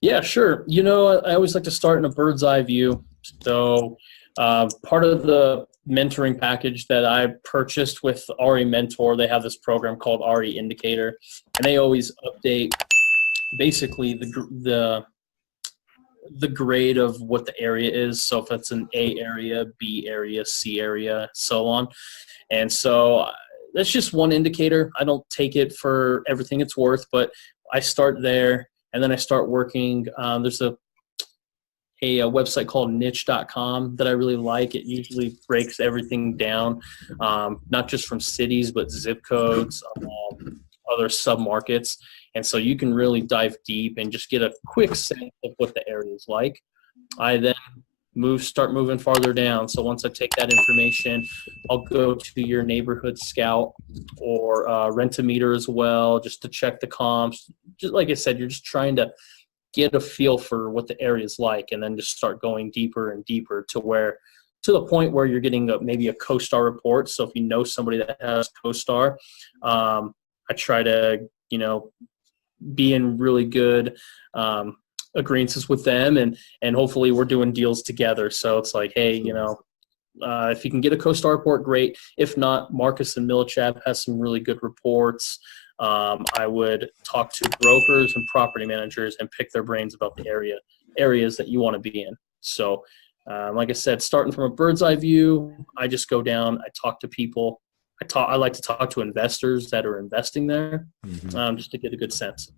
Yeah, sure. I always like to start in a bird's eye view. So part of the mentoring package that I purchased with RE Mentor, they have this program called RE Indicator, and they always update basically the grade of what the area is. So if it's an A area, B area, C area, so on. And so that's just one indicator. I don't take it for everything it's worth, but I start there and then I start working. There's a website called niche.com that I really like. It usually breaks everything down, not just from cities, but zip codes, other submarkets. And so you can really dive deep and just get a quick sense of what the area is like. I then start moving farther down. So once I take that information, I'll go to your neighborhood scout or Rent-A-Meter as well, just to check the comps. Just like I said, you're just trying to get a feel for what the area is like, and then just start going deeper and deeper to the point where you're getting maybe a CoStar report. So if you know somebody that has CoStar, I try to, be in really good agreements with them, and hopefully we're doing deals together. So it's like, hey, if you can get a CoStar report, great. If not, Marcus and Millichap has some really good reports. I would talk to brokers and property managers and pick their brains about the areas that you want to be in. So, like I said, starting from a bird's eye view, I just go down, I talk to people. I like to talk to investors that are investing there, just to get a good sense.